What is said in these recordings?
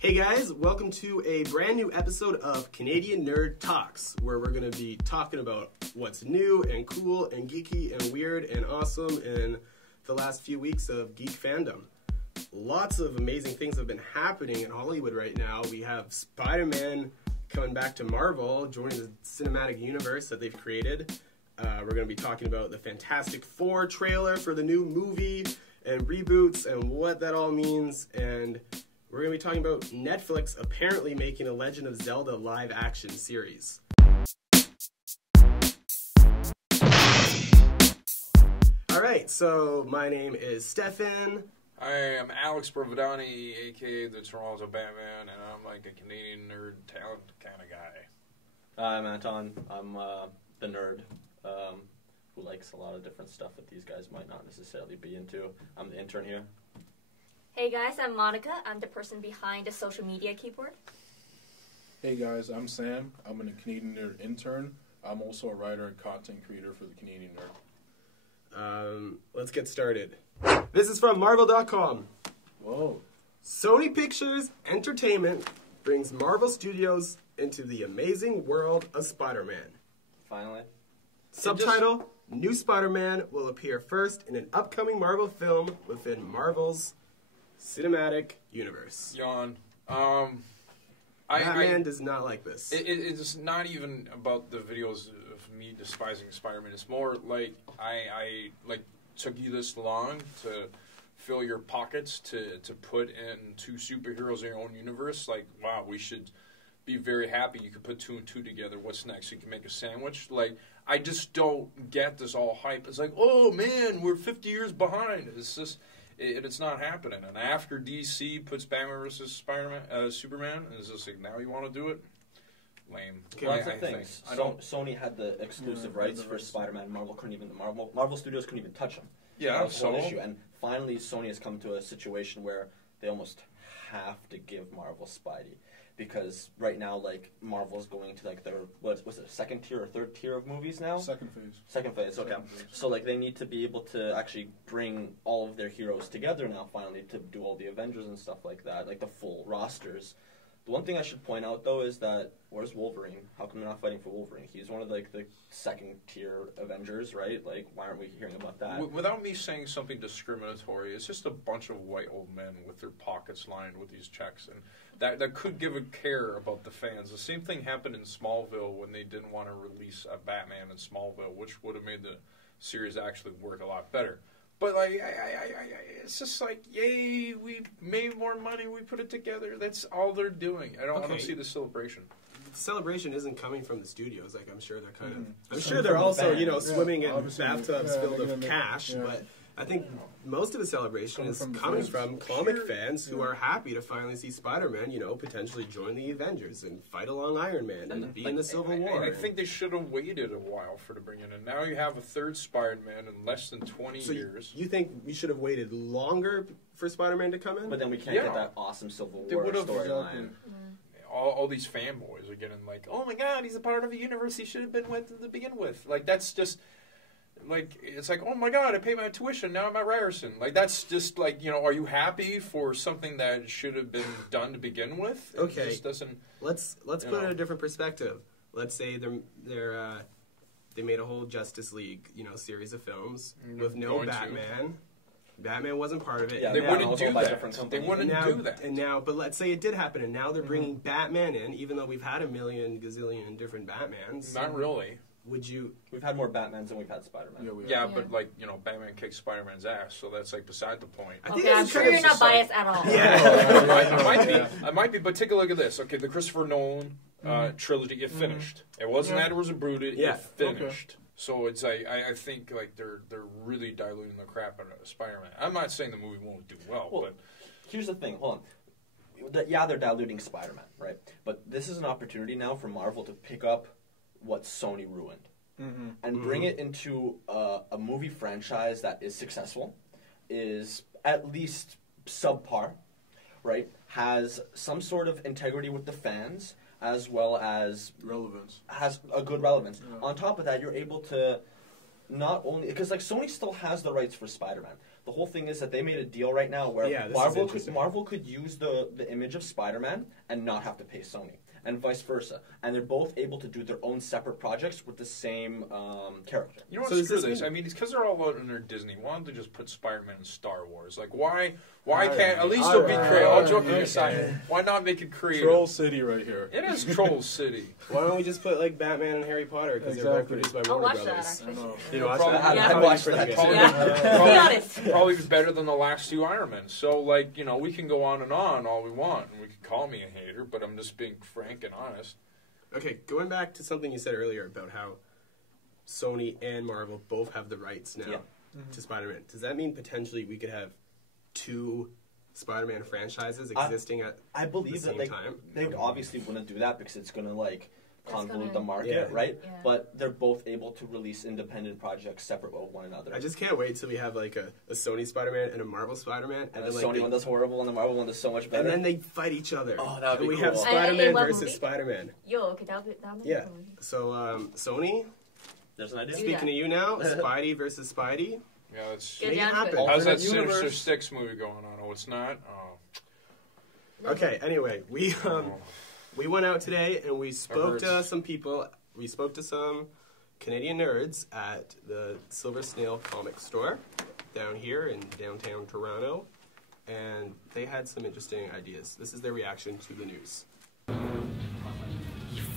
Hey guys, welcome to a brand new episode of Canadian Nerd Talks, where we're going to be talking about what's new and cool and geeky and weird and awesome in the last few weeks of geek fandom. Lots of amazing things have been happening in Hollywood right now. We have Spider-Man coming back to Marvel, joining the cinematic universe that they've created. We're going to be talking about the Fantastic Four trailer for the new movie and reboots and what that all means, and we're going to be talking about Netflix apparently making a Legend of Zelda live-action series. Alright, so my name is Stefan. I am Alex Brovedani, a.k.a. the Toronto Batman, and I'm like a Canadian nerd talent kind of guy. I'm Anton. I'm the nerd who likes a lot of different stuff that these guys might not necessarily be into. I'm the intern here. Hey guys, I'm Monica. I'm the person behind the social media keyboard. Hey guys, I'm Sam. I'm a Canadian Nerd intern. I'm also a writer and content creator for the Canadian Nerd. Let's get started. This is from Marvel.com. Whoa. Sony Pictures Entertainment brings Marvel Studios into the amazing world of Spider-Man. Finally. Subtitle, New Spider-Man will appear first in an upcoming Marvel film within Marvel's cinematic universe. Yawn. Batman does not like this. It's not even about the videos of me despising Spider-Man. It's more like I took you this long to fill your pockets to put in two superheroes in your own universe. Like, wow, we should be very happy you could put two and two together. What's next? You can make a sandwich? Like, I just don't get this all hype. It's like, oh man, we're 50 years behind. It's just... It's not happening. And after DC puts Batman versus Superman, it's just like, now you want to do it? Lame. Okay, well, that's the thing. Sony had the exclusive rights for Spider-Man. Marvel Studios couldn't even touch them. Yeah, that was the whole issue. And finally, Sony has come to a situation where they almost have to give Marvel Spidey. Because right now, like, Marvel's going to, like, their, was it, second tier or third tier of movies now? Second phase. Second phase, okay. So, like, they need to be able to actually bring all of their heroes together now, finally, to do all the Avengers and stuff like that, like the full rosters. The one thing I should point out, though, is that, where's Wolverine? How come they're not fighting for Wolverine? He's one of, like, the second-tier Avengers, right? Like, why aren't we hearing about that? Without me saying something discriminatory, it's just a bunch of white old men with their pockets lined with these checks, and that could give a care about the fans. The same thing happened in Smallville when they didn't want to release a Batman in Smallville, which would have made the series actually work a lot better. But, like, it's just like, yay, we made more money, we put it together. That's all they're doing. I don't see the celebration. The celebration isn't coming from the studios. Like, I'm sure they're kind of... I'm sure they're also, swimming in bathtubs filled with cash, but I think most of the celebration is coming from comic fans who are happy to finally see Spider-Man, potentially join the Avengers and fight along Iron Man and be in the Civil War. I think they should have waited a while for to bring it in. Now you have a third Spider-Man in less than 20 years. You think we should have waited longer for Spider-Man to come in? But then we can't get that awesome Civil War storyline. All these fanboys are getting like, oh my god, he's a part of a universe he should have been with to begin with. Like, that's just... Like, it's like, oh my god, I paid my tuition, now I'm at Ryerson. Like, that's just like, are you happy for something that should have been done to begin with? It just doesn't... Let's put it in a different perspective. Let's say they made a whole Justice League, series of films with no Batman. Batman wasn't part of it. Yeah, they wouldn't do that. They wouldn't do that. And now, but let's say it did happen, and now they're bringing Batman in, even though we've had a million gazillion different Batmans. Not really. Would you... We've had more Batmans than we've had Spider-Man. But, like, Batman kicks Spider-Man's ass, so that's, like, beside the point. I'm sure you're not biased at all. Yeah. I might be, but take a look at this. Okay, the Christopher Nolan trilogy, it finished. It wasn't that it was brooded, it finished. Okay. So it's, I think, like, they're really diluting the crap out of Spider-Man. I'm not saying the movie won't do well, but... Here's the thing, hold on. Yeah, they're diluting Spider-Man, right? But this is an opportunity now for Marvel to pick up what Sony ruined and bring it into a movie franchise that is successful, is at least subpar, right? Has some sort of integrity with the fans, as well as relevance. Has a good relevance. Yeah. On top of that, you're able to not only, because like Sony still has the rights for Spider-Man. the whole thing is that they made a deal right now where Marvel could use the image of Spider-Man and not have to pay Sony, and vice versa. And they're both able to do their own separate projects with the same character. You know what? Screw this. I mean, it's because they're all out under Disney. Why don't they just put Spider-Man in Star Wars? Like, why can't at least it'll be creative? All joking aside, why not make it creative? Troll City right here. It is Troll City. Why don't we just put like Batman and Harry Potter because they're both produced by Warner Brothers? That, actually. You watch that? Yeah. I watched that. Be honest. Probably better than the last 2 Iron Men. So, like, you know, we can go on and on all we want, and we can call me a hater, but I'm just being frank and honest. Okay, going back to something you said earlier about how Sony and Marvel both have the rights now to Spider-Man. Does that mean potentially we could have 2 Spider-Man franchises existing at I believe the same that time? they obviously wouldn't do that because it's going to, like, convolute the market, right? Yeah. But they're both able to release independent projects separate with one another. I just can't wait till we have like a Sony Spider-Man and a Marvel Spider-Man, and then the like Sony one does horrible, and the Marvel one does so much better. and then they fight each other. Oh, that would be we cool. have And Spider-Man what versus movie? Spider-Man. Yo, okay, that'll be Yeah. a movie. So Sony, There's an idea. Do speaking that. of you now, Spidey versus Spidey. Yeah, that's... Get Make it down to happen. it. How's that Alternate Sinister universe. Six movie going on? Oh, it's not? Oh. Okay. Anyway, we went out today and we spoke to heard. some people. We spoke to some Canadian nerds at the Silver Snail comic store down here in downtown Toronto, and they had some interesting ideas. This is their reaction to the news.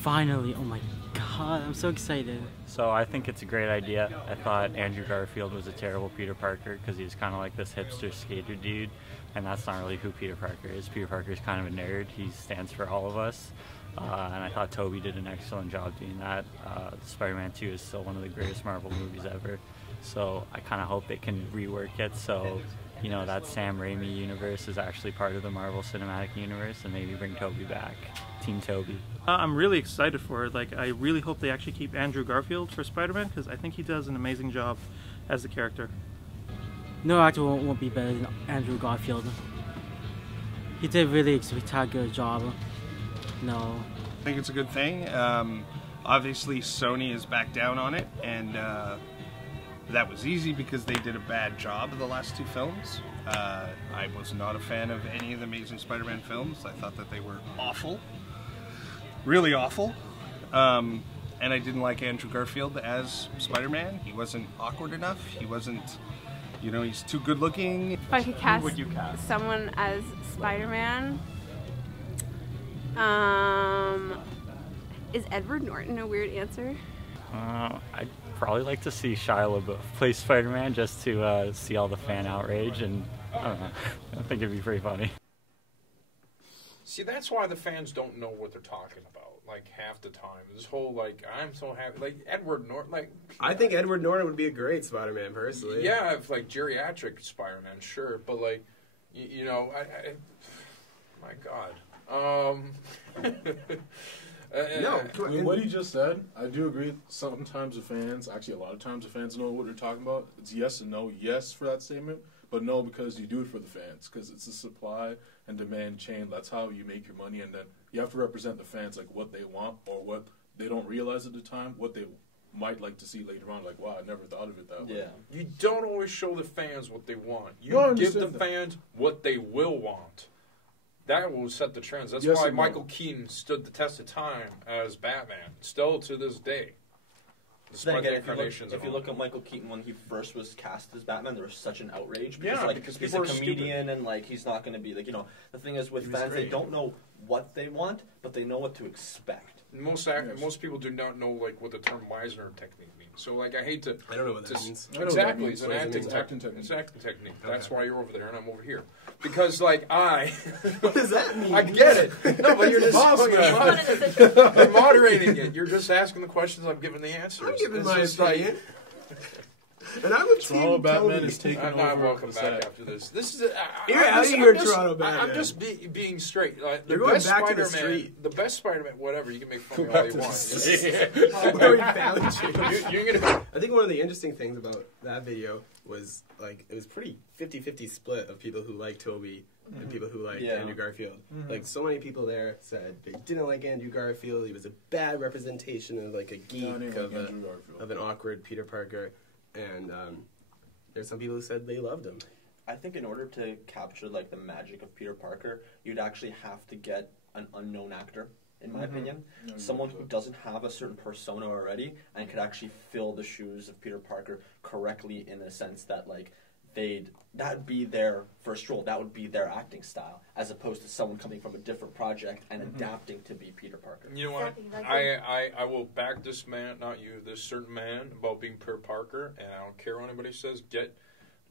Finally, oh my god, I'm so excited. So I think it's a great idea. I thought Andrew Garfield was a terrible Peter Parker because he's kind of like this hipster skater dude, and that's not really who Peter Parker is. Peter Parker is kind of a nerd. He stands for all of us, and I thought Tobey did an excellent job doing that. Spider-Man 2 is still one of the greatest Marvel movies ever, so I kind of hope they can rework it so, you know, that Sam Raimi universe is actually part of the Marvel Cinematic Universe, and maybe bring Tobey back. Team Tobey. I'm really excited for it. Like, I really hope they actually keep Andrew Garfield for Spider-Man because I think he does an amazing job as the character. No actor won't be better than Andrew Garfield. He did really a spectacular job. No. I think it's a good thing. Obviously, Sony is back down on it, and that was easy because they did a bad job of the last 2 films. I was not a fan of any of the Amazing Spider-Man films. I thought that they were awful. Really awful. And I didn't like Andrew Garfield as Spider-Man. He wasn't awkward enough. He wasn't, you know, he's too good looking. If I could cast, Who would you cast? someone as Spider-Man, is Edward Norton a weird answer? I'd probably like to see Shia LaBeouf play Spider-Man just to see all the fan outrage, and I don't know. I think it'd be pretty funny. See, that's why the fans don't know what they're talking about, like, half the time. This whole, like, I'm so happy, like, Edward Norton, like... I think Edward Norton would be a great Spider-Man, personally. Yeah, if, like, geriatric Spider-Man, sure, but, like, you know, my God. No, I mean, what he just said, I do agree. Sometimes the fans, actually a lot of times the fans know what they're talking about. It's yes and no. Yes for that statement, but no because you do it for the fans. Because it's a supply and demand chain. That's how you make your money, and then you have to represent the fans, like what they want or what they don't realize at the time, what they might like to see later on. Like, wow, I never thought of it that way. Yeah. You don't always show the fans what they want. You No, I give the understand that. fans what they will want. That will set the trends. That's Yes why and no. Michael Keaton stood the test of time as Batman, still to this day. Then Despite again, the if you, incarnations look, if and you all. look at Michael Keaton when he first was cast as Batman, there was such an outrage Yeah, like, because he's people a are comedian and like he's not going to be like, you know, the thing is with He was fans, they great. don't know what they want, but they know what to expect. Most people do not know like what the term Meisner technique means. So like I hate to I don't know what that means. I know what that exactly means. it's an What does it acting, mean? Acting technique. It's an acting technique. Okay. That's why you're over there and I'm over here because like I What does that mean? I get it. No, but you're just you're moderating it. You're just asking the questions. I'm giving the answers. I'm giving It's my just like- opinion. And I'm a Toronto team Batman Tony. is taking I'm not over welcome the back set. after this. This is You're out of here, I'm just- Toronto Batman. I'm just being straight. Like, the You're going best back to the Spider-Man, street. the best Spider-Man, whatever. You can make fun of me Go all back you to the want. street. Where we found you. You're gonna. I think one of the interesting things about that video was like it was pretty 50-50 split of people who liked Toby and people who liked Yeah. Andrew Garfield. Like so many people there said they didn't like Andrew Garfield. He was a bad representation of like a geek No, I didn't of, like Andrew Garfield. of an awkward Peter Parker. And there's some people who said they loved him. I think in order to capture like the magic of Peter Parker, you'd actually have to get an unknown actor, in my opinion. Someone who doesn't have a certain persona already and could actually fill the shoes of Peter Parker correctly in the sense that like that'd be their first role, that would be their acting style, as opposed to someone coming from a different project and adapting to be Peter Parker. You know what? I will back this man, not you, this certain man about being Peter Parker, and I don't care what anybody says. Get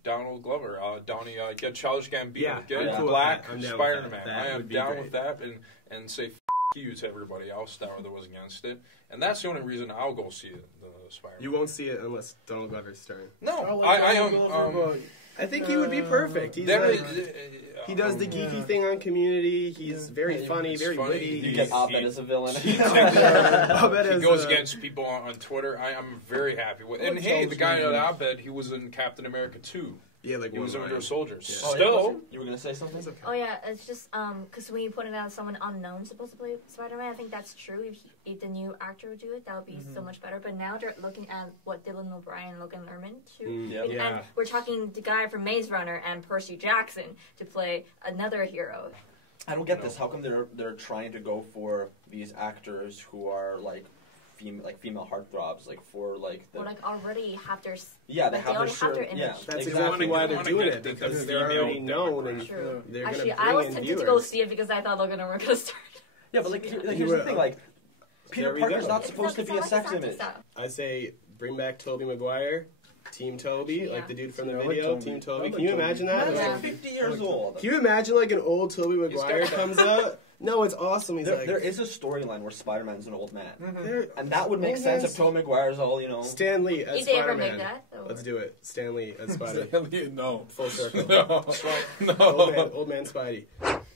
Donald Glover, Donnie, get Childish Gambino, get Black Spider-Man. I am down with that, and say f*** you to everybody else that was against it. And that's the only reason I'll go see it, the Spider-Man. You won't see it unless Donald Glover's starring. No, I think he would be perfect. He's he does the geeky thing on Community. He's very funny, very witty. You get Abed as a villain. He goes against people on Twitter. I'm very happy with. And hey, the guy at Abed, he was in Captain America 2. Yeah, like he was a Winter Soldier. Yeah. Still, you were gonna say something? Okay. Oh yeah, it's just because when you put it out someone unknown supposed to play Spider-Man, I think that's true. If the new actor would do it, that would be so much better. But now they're looking at what Dylan O'Brien and Logan Lerman do, and we're talking the guy from Maze Runner and Percy Jackson to play another hero. I don't get this. How come they're trying to go for these actors who are like female heartthrobs, like for like the... Or like already have their... Yeah, they already have their image. Yeah, that's exactly why they're doing it, because they're already known and they're Actually, gonna I was bring in tempted to go see it because I thought Logan and were gonna start. Yeah, but like here's the thing, like Peter Parker's not supposed to be a sex image. I say bring back Tobey Maguire. Team Toby, like the dude from the like video, Toby. Team Toby. Can you imagine that? That's like 50 years old. Can you imagine like an old Tobey Maguire comes out? No, it's awesome. He's there is a storyline where Spider-Man's an old man. And that would make sense if Tobey Maguire's all, you know... Stan Lee as Did they ever Spider-Man. make that? Let's do it. Stan Lee as Spider-Man. Stan Lee, no. Full circle. No. Old man Spidey.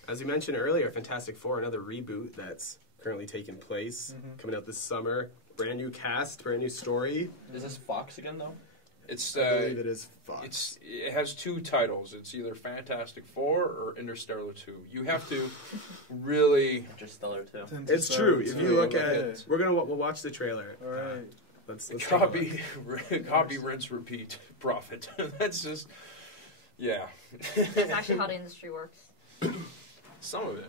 As we mentioned earlier, Fantastic Four, another reboot that's currently taking place, coming out this summer. Brand new cast, brand new story. Is this Fox again, though? It's I believe it is Fox. It has two titles. It's either Fantastic Four or Interstellar 2. You have to really... Interstellar 2. It's true. If you look at... We'll watch the trailer. All right. Let's copy, rinse, repeat, profit. That's just... Yeah. That's actually how the industry works. Some of it.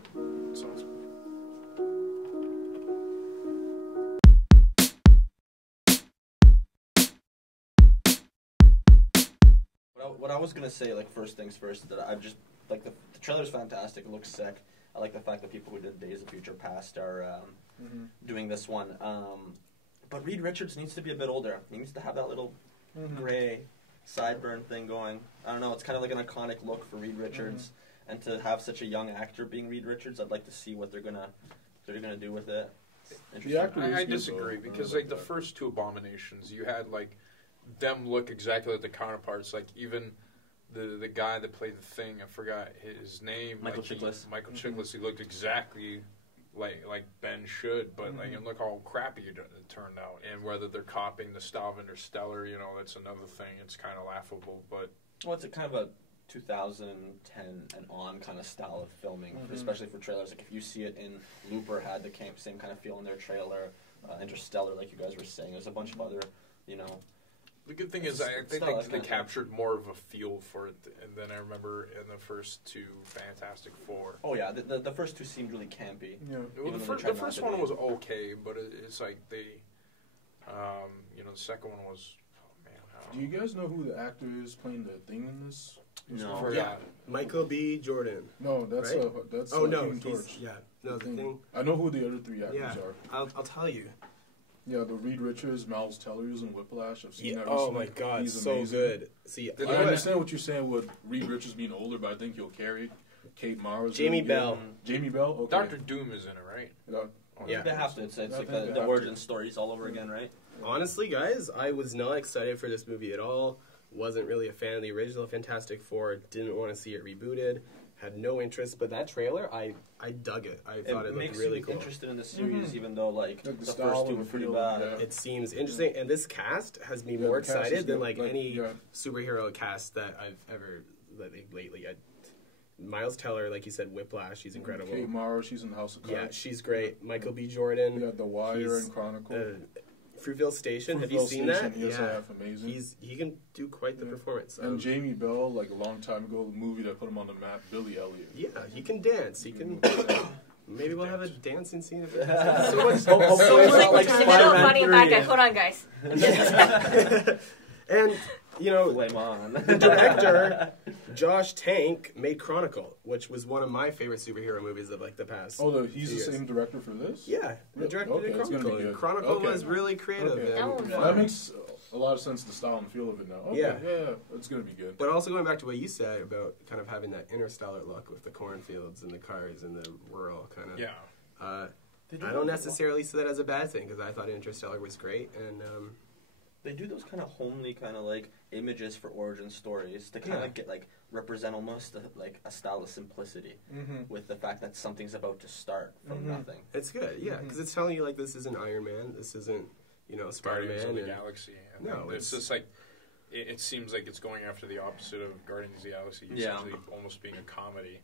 What I was gonna say, like first things first, that I've just like the trailer's fantastic. It looks sick. I like the fact that people who did Days of Future Past are doing this one. But Reed Richards needs to be a bit older. He needs to have that little gray sideburn thing going. I don't know. It's kind of like an iconic look for Reed Richards, and to have such a young actor being Reed Richards, I'd like to see what they're gonna do with it. I disagree because like the first two Abominations, you had like them look exactly like the counterparts. Like even the guy that played the Thing, I forgot his name. Michael Chiklis. Michael Chiklis. He looked exactly like Ben should, but like and look how crappy it turned out. And whether they're copying the style of Interstellar, you know, that's another thing. It's kind of laughable, but it's a kind of a 2010 and on kind of style of filming, especially for trailers. Like if you see it in Looper, had the same kind of feel in their trailer. Interstellar, like you guys were saying, there's a bunch of other, you know. The good thing is, I think they captured more of a feel for it than I remember in the first two Fantastic Four. Oh yeah, the first two seemed really campy. Yeah. Well, the first one was okay, but it's like they, you know, the second one was. Oh man, do you guys know who the actor is playing the Thing in this? No. Yeah, Michael B. Jordan. No, that's right? That's oh no, Human Torch. No, the Thing. I know who the other three actors are. I'll tell you. Yeah, the Reed Richards, Miles Tellers, and Whiplash. I've seen that oh recently. my god, He's so amazing. good. See, I understand what you're saying with Reed Richards being older, but I think he'll carry. Kate Mara's Jamie Bell. Jamie Bell? Okay. Doctor Doom is in it, right? Yeah. They have to. It's like the origin stories all over again, right? Honestly, guys, I was not excited for this movie at all. Wasn't really a fan of the original Fantastic Four. Didn't want to see it rebooted. Had no interest, but that trailer, I dug it. I thought it looked really cool. Makes you interested in the series, even though like the first two were pretty bad. bad. It seems interesting, and this cast has me more excited than any superhero cast that I've ever lately. Miles Teller, like you said, Whiplash, she's incredible. Kate Mara, she's in House of Cards. Yeah, she's great. Michael B. Jordan. Yeah, The Wire and Chronicle. Fruitvale Station. Have you Fruitvale seen Station, that? yes, I have. Amazing. He can do quite the performance. And Jamie Bell, like a long time ago, the movie that put him on the map, Billy Elliot. Yeah, he can dance. He can. Maybe we'll have a dancing scene. Of it. like funny bad guy. Hold on, guys. And you know, Flame on. the director, Josh Tank, made Chronicle, which was one of my favorite superhero movies of like the past. Oh, he's the years. same director for this? Yeah, the director Okay, did it's gonna be Chronicle. good. Chronicle Okay. was really creative. Okay. And That makes a lot of sense, the style and feel of it now. Okay, yeah, it's going to be good. But also going back to what you said about kind of having that interstellar look with the cornfields and the cars and the rural kind of. Yeah. I don't necessarily see that as a bad thing because I thought Interstellar was great and. They do those kind of homely kind of like images for origin stories to kind of get like represent almost like a style of simplicity with the fact that something's about to start from nothing. It's good, yeah, because it's telling you like this isn't Iron Man, this isn't Spider-Man. Guardians of the Galaxy. No, it's just like it seems like it's going after the opposite of Guardians of the Galaxy. Essentially, almost being a comedy.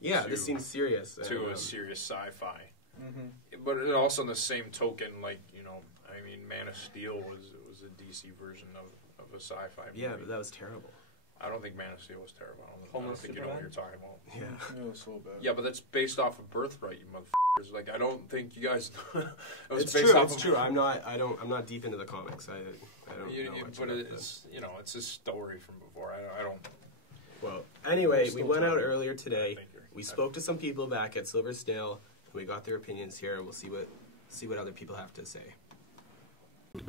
Yeah, this seems serious. To a serious sci-fi. But it also, on the same token, like I mean, Man of Steel was a DC version of a sci-fi movie. Yeah, but that was terrible. I don't think Man of Steel was terrible. I don't think you know what you're talking about. Yeah, it was so bad. Yeah, but that's based off of Birthright, you motherfuckers. Like, I don't think you guys. It's true. It's true. I'm not deep into the comics. I don't know much but about it's it's a story from before. I don't. Well, anyway, we went out earlier today. We spoke to some people back at Silver Snail. We got their opinions here. We'll see what other people have to say.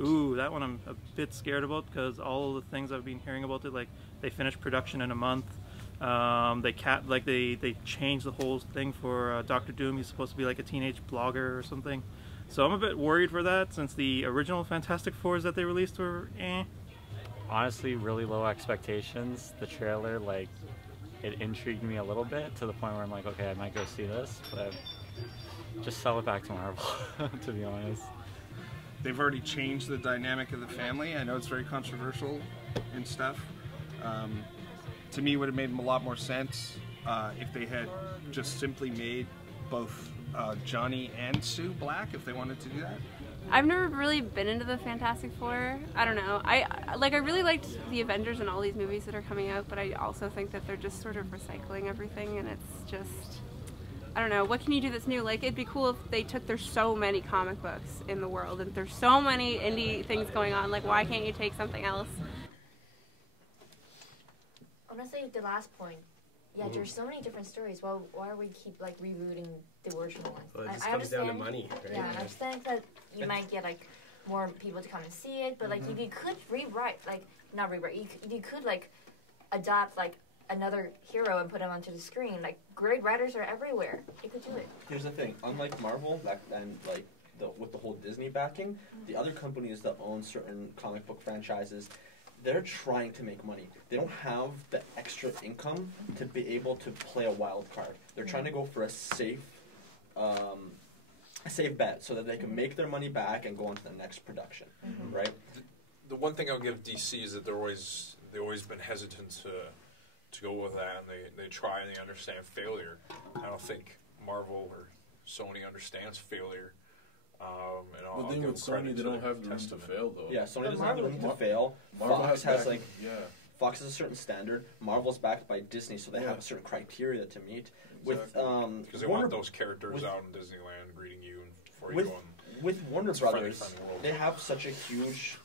Ooh, that one I'm a bit scared about because all the things I've been hearing about it, like they finished production in a month. They changed the whole thing for Dr. Doom. He's supposed to be like a teenage blogger or something. So I'm a bit worried for that since the original Fantastic Fours that they released were Honestly, really low expectations. The trailer, like, it intrigued me a little bit to the point where I'm like, okay, I might go see this, but just sell it back to Marvel, to be honest. They've already changed the dynamic of the family. I know it's very controversial and stuff. To me, it would have made a lot more sense if they had just simply made both Johnny and Sue black, if they wanted to do that. I've never really been into the Fantastic Four. I don't know. I really liked the Avengers and all these movies that are coming out, but I also think that they're just sort of recycling everything, and it's just, I don't know. What can you do that's new? Like, it'd be cool if there's so many comic books in the world, and there's so many indie things going on. Like, why can't you take something else? Honestly, the last point. Yeah, there's so many different stories. Well, why are we keep like rebooting the original ones? Well, it just comes down to money, right? Yeah, I understand that you might get like more people to come and see it, but like if you could you could like adopt like another hero and put him onto the screen. Like great writers are everywhere. You could do it. Here's the thing: unlike Marvel, with the whole Disney backing, the other companies that own certain comic book franchises, they're trying to make money. They don't have the extra income to be able to play a wild card. They're trying to go for a safe bet so that they can make their money back and go on to the next production, right? The one thing I'll give DC is that they've always been hesitant to go with that, and they try and they understand failure. I don't think Marvel or Sony understands failure. But then with Sony, they don't have the room to fail, though. Yeah, Sony doesn't have the room to fail. Fox has a certain standard. Marvel's backed by Disney, so they have a certain criteria to meet. Exactly. Because they want those characters out in Disneyland greeting you before you go on. With Warner Brothers, they have such a huge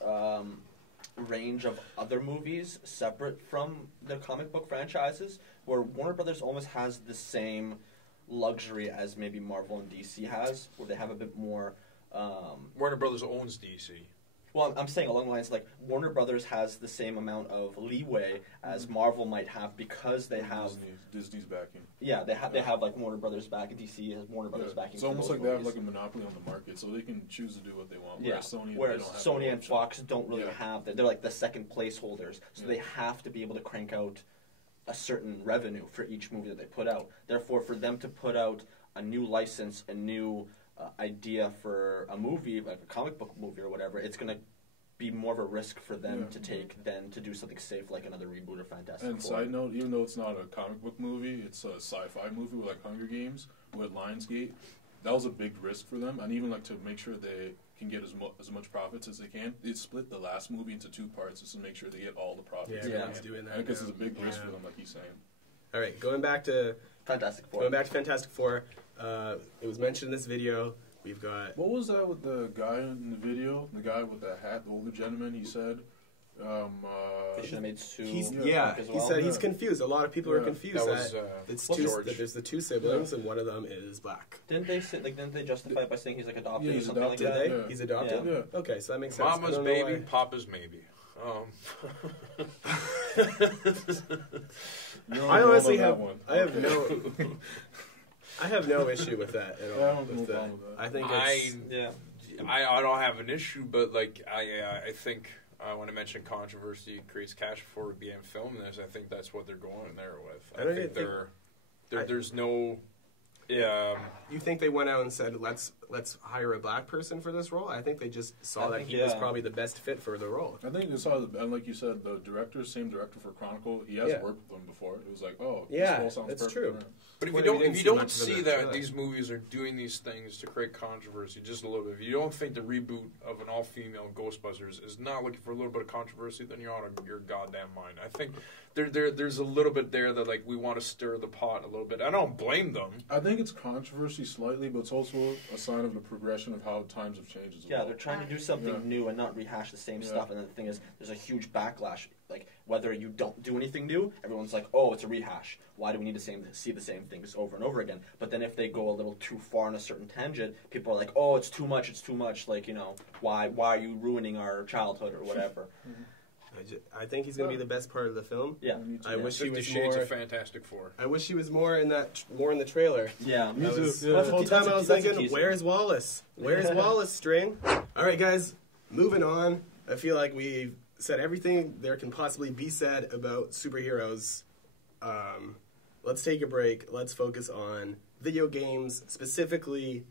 range of other movies separate from the comic book franchises, where Warner Brothers almost has the same luxury as maybe Marvel and DC has, where they have a bit more. Warner Brothers owns DC. Well, I'm saying along the lines like Warner Brothers has the same amount of leeway as Marvel might have because they have Disney's backing. Yeah, they have like Warner Brothers backing. DC has Warner Brothers backing. It's almost like they have like a monopoly on the market, so they can choose to do what they want. Whereas Sony and Fox don't really have that. They're like the second placeholders, so they have to be able to crank out a certain revenue for each movie that they put out. Therefore, for them to put out a new license, a new idea for a movie, like a comic book movie or whatever, it's going to be more of a risk for them to take than to do something safe like another reboot or Fantastic Four. And side note, even though it's not a comic book movie, it's a sci-fi movie with like Hunger Games with Lionsgate. That was a big risk for them, and even like to make sure they can get as much profits as they can. They split the last movie into 2 parts just to make sure they get all the profits. Yeah, everyone's doing that. Because it's a big risk for them, like he's saying. All right, going back to Fantastic Four. It was mentioned in this video. We've got. What was that with the guy in the video? The guy with the hat, the older gentleman. He said. They should have made Sue. He said he's confused. A lot of people are confused that there's the 2 siblings and one of them is black. Didn't they justify it by saying he's like adopted or he's something adopted. like that? Did they? He's adopted. Yeah. Okay, so that makes sense. Mama's baby, Papa's maybe. I honestly have. I have no issue with that at all. I think I don't have an issue, but like I think when I mentioned controversy creates cash before being filmed this, I think that's what they're going there with. I think there's no. Yeah. You think they went out and said let's hire a black person for this role? I think they just saw that he was probably the best fit for the role. I think they saw, and like you said, the same director for Chronicle, he has worked with them before. It was like, this role sounds perfect. That's true. But if you don't see that these movies are doing these things to create controversy just a little bit, if you don't think the reboot of an all-female Ghostbusters is not looking for a little bit of controversy, then you're out of your goddamn mind. I think there's a little bit there that like we want to stir the pot a little bit. I don't blame them. I think it's controversy slightly, but it's also a sign of the progression of how times have changed as well. Yeah, they're trying to do something new and not rehash the same stuff. And then the thing is, there's a huge backlash. Like, whether you don't do anything new, everyone's like, oh, it's a rehash. Why do we need to see the same things over and over again? But then if they go a little too far on a certain tangent, people are like, oh, it's too much. Like, why are you ruining our childhood or whatever? I think he's going to be the best part of the film. Yeah, I wish he was Shades more. Of Fantastic Four. I wish he was more in the trailer. Yeah, me too. The whole time I was thinking, where's Wallace? Where's Wallace? String. All right, guys, moving on. I feel like we've said everything there can possibly be said about superheroes. Let's take a break. Let's focus on video games, specifically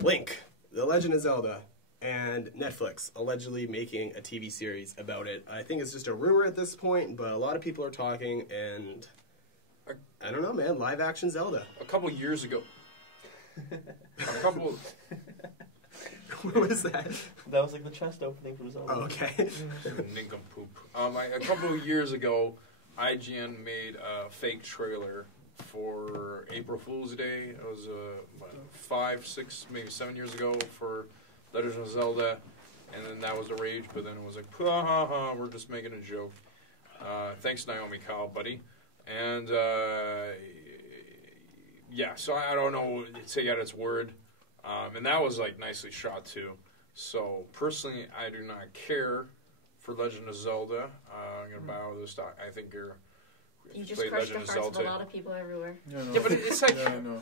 Link, The Legend of Zelda. And Netflix allegedly making a TV series about it. I think it's just a rumor at this point, but a lot of people are talking, and I don't know, man. Live action Zelda. A couple years ago. What was that? That was like the chest opening from Zelda. Oh, okay. Nincompoop. A couple of years ago, IGN made a fake trailer for April Fool's Day. It was 5, 6, maybe 7 years ago for Legend of Zelda, and then that was a rage, but then it was like, ha ha ha, we're just making a joke. Thanks, Naomi Kyle, buddy. And, so I don't know, take out its word. And that was, like, nicely shot, too. So, personally, I do not care for Legend of Zelda. I'm going to buy all this stock. I think you just crushed the hearts of a lot of people everywhere. Yeah, but it's like,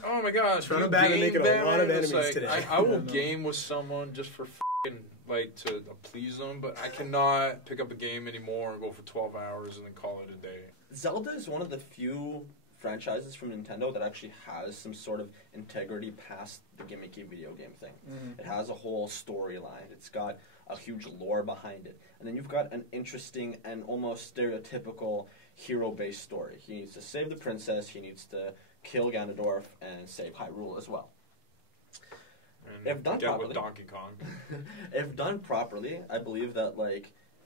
oh my gosh. Trying to make it a lot of enemies today. I will game with someone just for to please them, but I cannot pick up a game anymore and go for 12 hours and then call it a day. Zelda is one of the few franchises from Nintendo that actually has some sort of integrity past the gimmicky video game thing. Mm-hmm. It has a whole storyline. It's got a huge lore behind it. And then you've got an interesting and almost stereotypical hero-based story. He needs to save the princess, he needs to kill Ganondorf, and save Hyrule as well. And if done properly, with Donkey Kong. If done properly, I believe that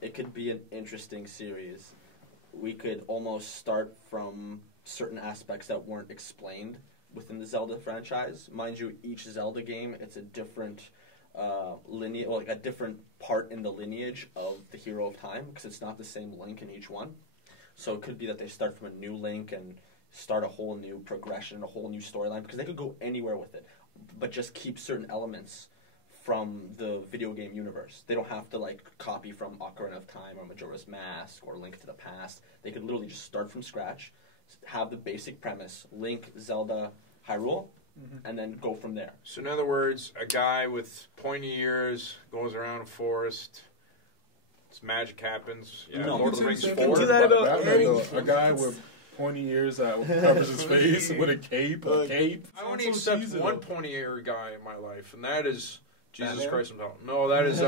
it could be an interesting series. We could almost start from certain aspects that weren't explained within the Zelda franchise. Mind you, each Zelda game, it's a different lineage, a different part in the lineage of the Hero of Time, because it's not the same Link in each one. So it could be that they start from a new Link and start a whole new progression, a whole new storyline, because they could go anywhere with it, but just keep certain elements from the video game universe. They don't have to copy from Ocarina of Time or Majora's Mask or Link to the Past. They could literally just start from scratch, have the basic premise, Link, Zelda, Hyrule, and then go from there. So in other words, a guy with pointy ears goes around a forest. Magic happens. Yeah, no, Lord of the Rings 4. Do that about a guy with pointy ears that covers his face with a cape. I only accept one pointy ear guy in my life, and that is Jesus Christ himself. No, that is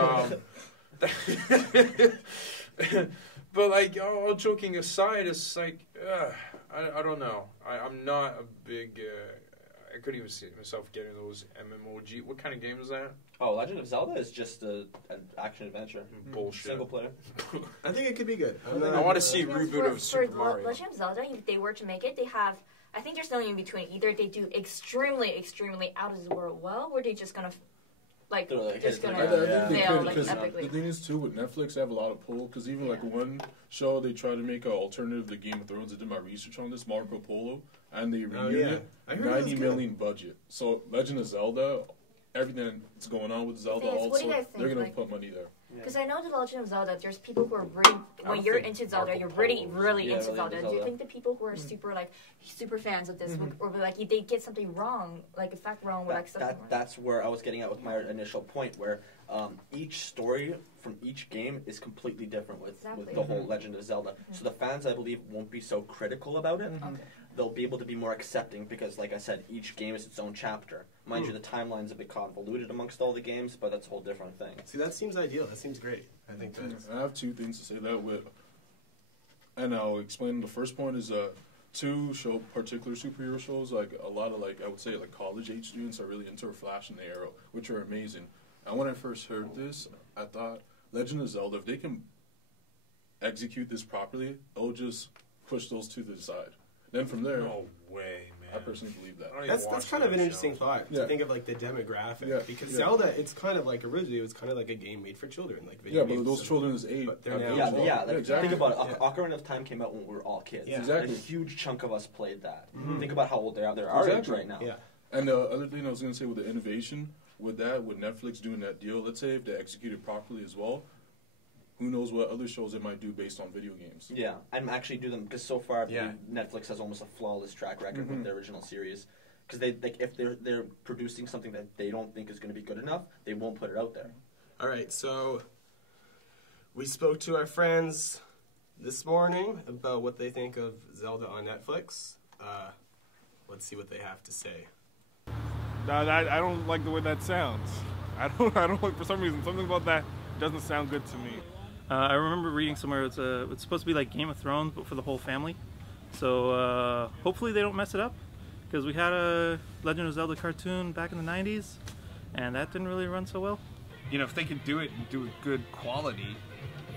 but all joking aside, it's I don't know. I'm not a big. I couldn't even see myself getting those MMOG. What kind of game is that? Oh, Legend of Zelda is just an action adventure. Bullshit. Single player. I think it could be good. I want to see a reboot of Super Mario. Legend of Zelda, if they were to make it, they have. I think there's nothing in between. Either they do extremely out of the world well, or they just gonna I think they fail could, like because epically. the thing is too with Netflix, they have a lot of pull. Because even like one show, they try to make an alternative to Game of Thrones. I did my research on this, Marco Polo, and they renewed it. I heard it was $90 million budget. So Legend of Zelda, everything that's going on with Zelda, also they're gonna put money there. Because I know the Legend of Zelda, there's people who are really, when you're into Zelda, you're really into Zelda. Do you think the people who are super fans of this, or like if they get something wrong, like a fact wrong, or like something wrong? That's where I was getting at with my initial point, where each story from each game is completely different with the whole Legend of Zelda. So the fans, I believe, won't be so critical about it. They'll be able to be more accepting because, like I said, each game is its own chapter. Mind you, the timeline's a bit convoluted amongst all the games, but that's a whole different thing. See, that seems ideal. That seems great. I think that's... I have two things to say that with, and I'll explain. The first point is two particular superhero shows. Like a lot of I would say college age students are really into Flash and the Arrow, which are amazing. And when I first heard this, I thought Legend of Zelda, if they can execute this properly, it'll just push those two to the side. Then from there, no way, man. I personally believe that. That's kind of an interesting thought to think of the demographic because Zelda, it's kind of originally it was kind of like a game made for children, video games. But those children's age. Exactly. Think about it. Ocarina of Time came out when we were all kids. Yeah. Exactly. A huge chunk of us played that. Think about how old they are. They're our age right now. Yeah. And the other thing I was going to say with the innovation, with Netflix doing that deal, let's say if they execute it properly as well, who knows what other shows it might do based on video games. Yeah, and actually do them, because so far I believe Netflix has almost a flawless track record with their original series. Because if they're producing something that they don't think is going to be good enough, they won't put it out there. All right, so we spoke to our friends this morning about what they think of Zelda on Netflix. Let's see what they have to say. I don't like the way that sounds. I don't like, for some reason, something about that doesn't sound good to me. I remember reading somewhere it's supposed to be like Game of Thrones, but for the whole family. So hopefully they don't mess it up, because we had a Legend of Zelda cartoon back in the 90s, and that didn't really run so well. You know, if they could do it and do it good quality,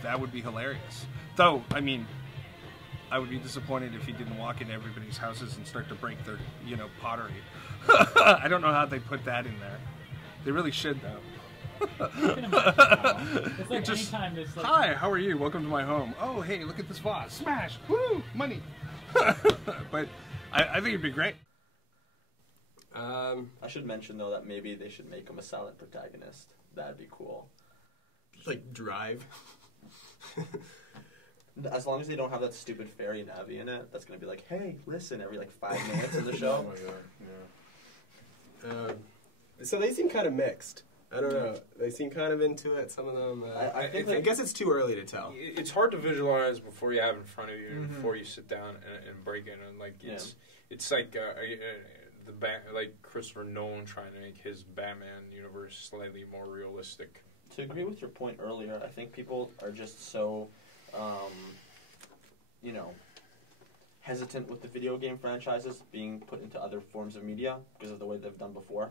that would be hilarious. Though, I mean, I would be disappointed if he didn't walk into everybody's houses and start to break their, pottery. I don't know how they put that in there. They really should, though. It's like just, anytime this. Hi, how are you? Welcome to my home. Oh, hey, look at this vase. Smash! Woo! Money! But I think it'd be great. I should mention, though, that maybe they should make him a silent protagonist. That'd be cool. Like Drive. As long as they don't have that stupid fairy Navi in it, that's going to be like, hey, listen, every 5 minutes in the show. Oh my god, yeah. So they seem kind of mixed. I don't know. They seem kind of into it. Some of them. I guess it's too early to tell. It's hard to visualize before you have it in front of you, before you sit down and break in. And it's like like Christopher Nolan trying to make his Batman universe slightly more realistic. To agree with your point earlier, I think people are just so, hesitant with the video game franchises being put into other forms of media because of the way they've done before.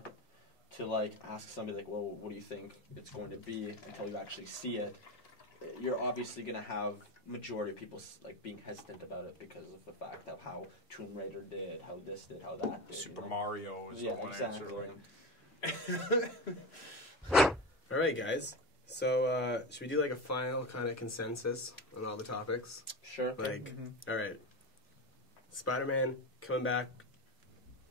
To ask somebody well, what do you think it's going to be until you actually see it? You're obviously going to have majority of people being hesitant about it because of the fact of how Tomb Raider did, how this did, how that did. Super Mario is the one answer. All right, guys. So should we do a final kind of consensus on all the topics? Sure. All right. Spider-Man coming back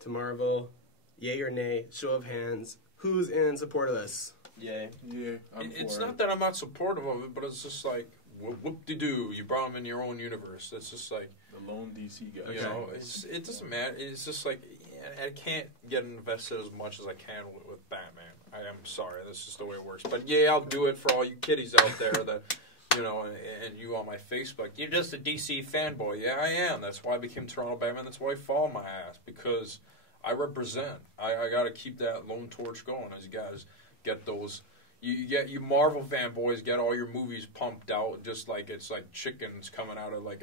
to Marvel. Yay or nay? Show of hands. Who's in support of this? Yay. Yeah. It's not that I'm not supportive of it, but it's just whoop-de-doo. You brought him in your own universe. It's just the lone DC guy. It doesn't matter. It's just I can't get invested as much as I can with Batman. I am sorry. That's just the way it works. But yeah, I'll do it for all you kiddies out there that, and you on my Facebook. You're just a DC fanboy. Yeah, I am. That's why I became Toronto Batman. That's why I fall my ass, because I represent. I got to keep that lone torch going as you guys get those. You Marvel fanboys get all your movies pumped out just like it's like chickens coming out of a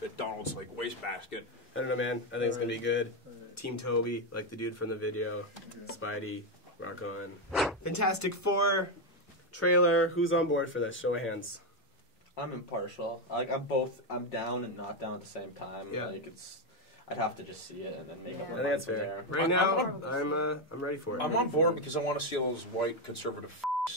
McDonald's wastebasket. I don't know, man. I think it's gonna be good. Team Toby, like the dude from the video. Spidey, rock on. Fantastic Four trailer. Who's on board for this? Show of hands. I'm impartial. I'm down and not down at the same time. Yeah. I'd have to just see it and then make up I my think mind that's from fair. there. Right now, I'm ready for it. I'm on board because I want to see all those white conservative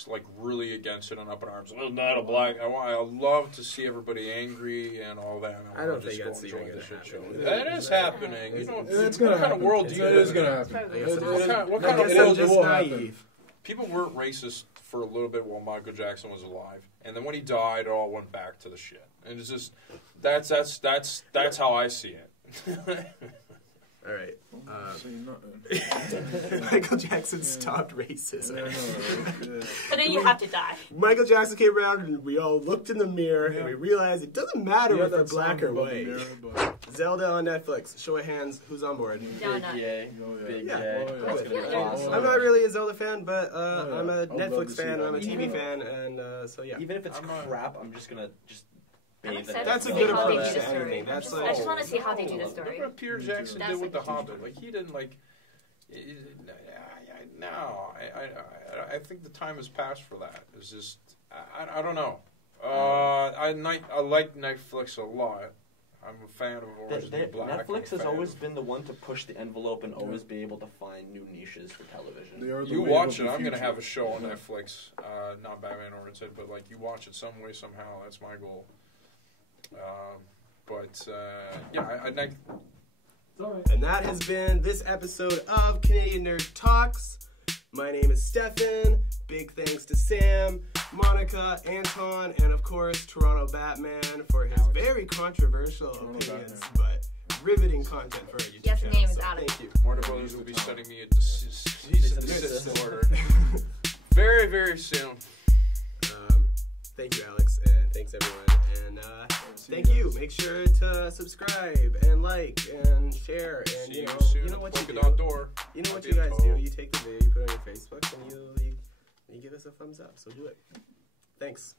like really against it and up in arms. Oh, not a black. I love to see everybody angry and all that. I don't think that's even the shit show. happen. That is happening. You know, It's what gonna kind of happen. world do you live in? It is gonna happen. What kind of world just naive? People weren't racist for a little bit while Michael Jackson was alive, and then when he died, it all went back to the shit. And it's just that's how I see it. All right. Michael Jackson stopped racism. But then you have to die. Michael Jackson came around and we all looked in the mirror and we realized it doesn't matter if they're black or white. Zelda on Netflix. Show of hands. Who's on board? Big yay. Big yay. That's gonna be awesome. I'm not really a Zelda fan, but I'm a Netflix fan and I'm a TV fan, and so yeah. Even if it's crap, I'm just gonna That's a good approach to anything. I just want to see how they do the story. Look what Peter Jackson did with The Hobbit. Like, he didn't, like... No, I think the time has passed for that. It's just... I don't know. I like Netflix a lot. I'm a fan of Orange is the New Black. Netflix has always been the one to push the envelope and always be able to find new niches for television. You watch it. I'm going to have a show on Netflix. Not Batman oriented, but, like, you watch it some way, somehow. That's my goal. And that has been this episode of Canadian Nerd Talks. My name is Stefan. Big thanks to Sam, Monica, Anton, and of course Toronto Batman for his very controversial opinions, but riveting content for our YouTube yes, channel. Name is so Alex. thank you. Warner Brothers will be sending me a cease and desist order very, very soon. Thank you, Alex, and thanks everyone. And thank you. Make sure to subscribe and like and share. And you know what you do. You know what you guys do. You take the video, you put it on your Facebook, and you give us a thumbs up. So do it. Thanks.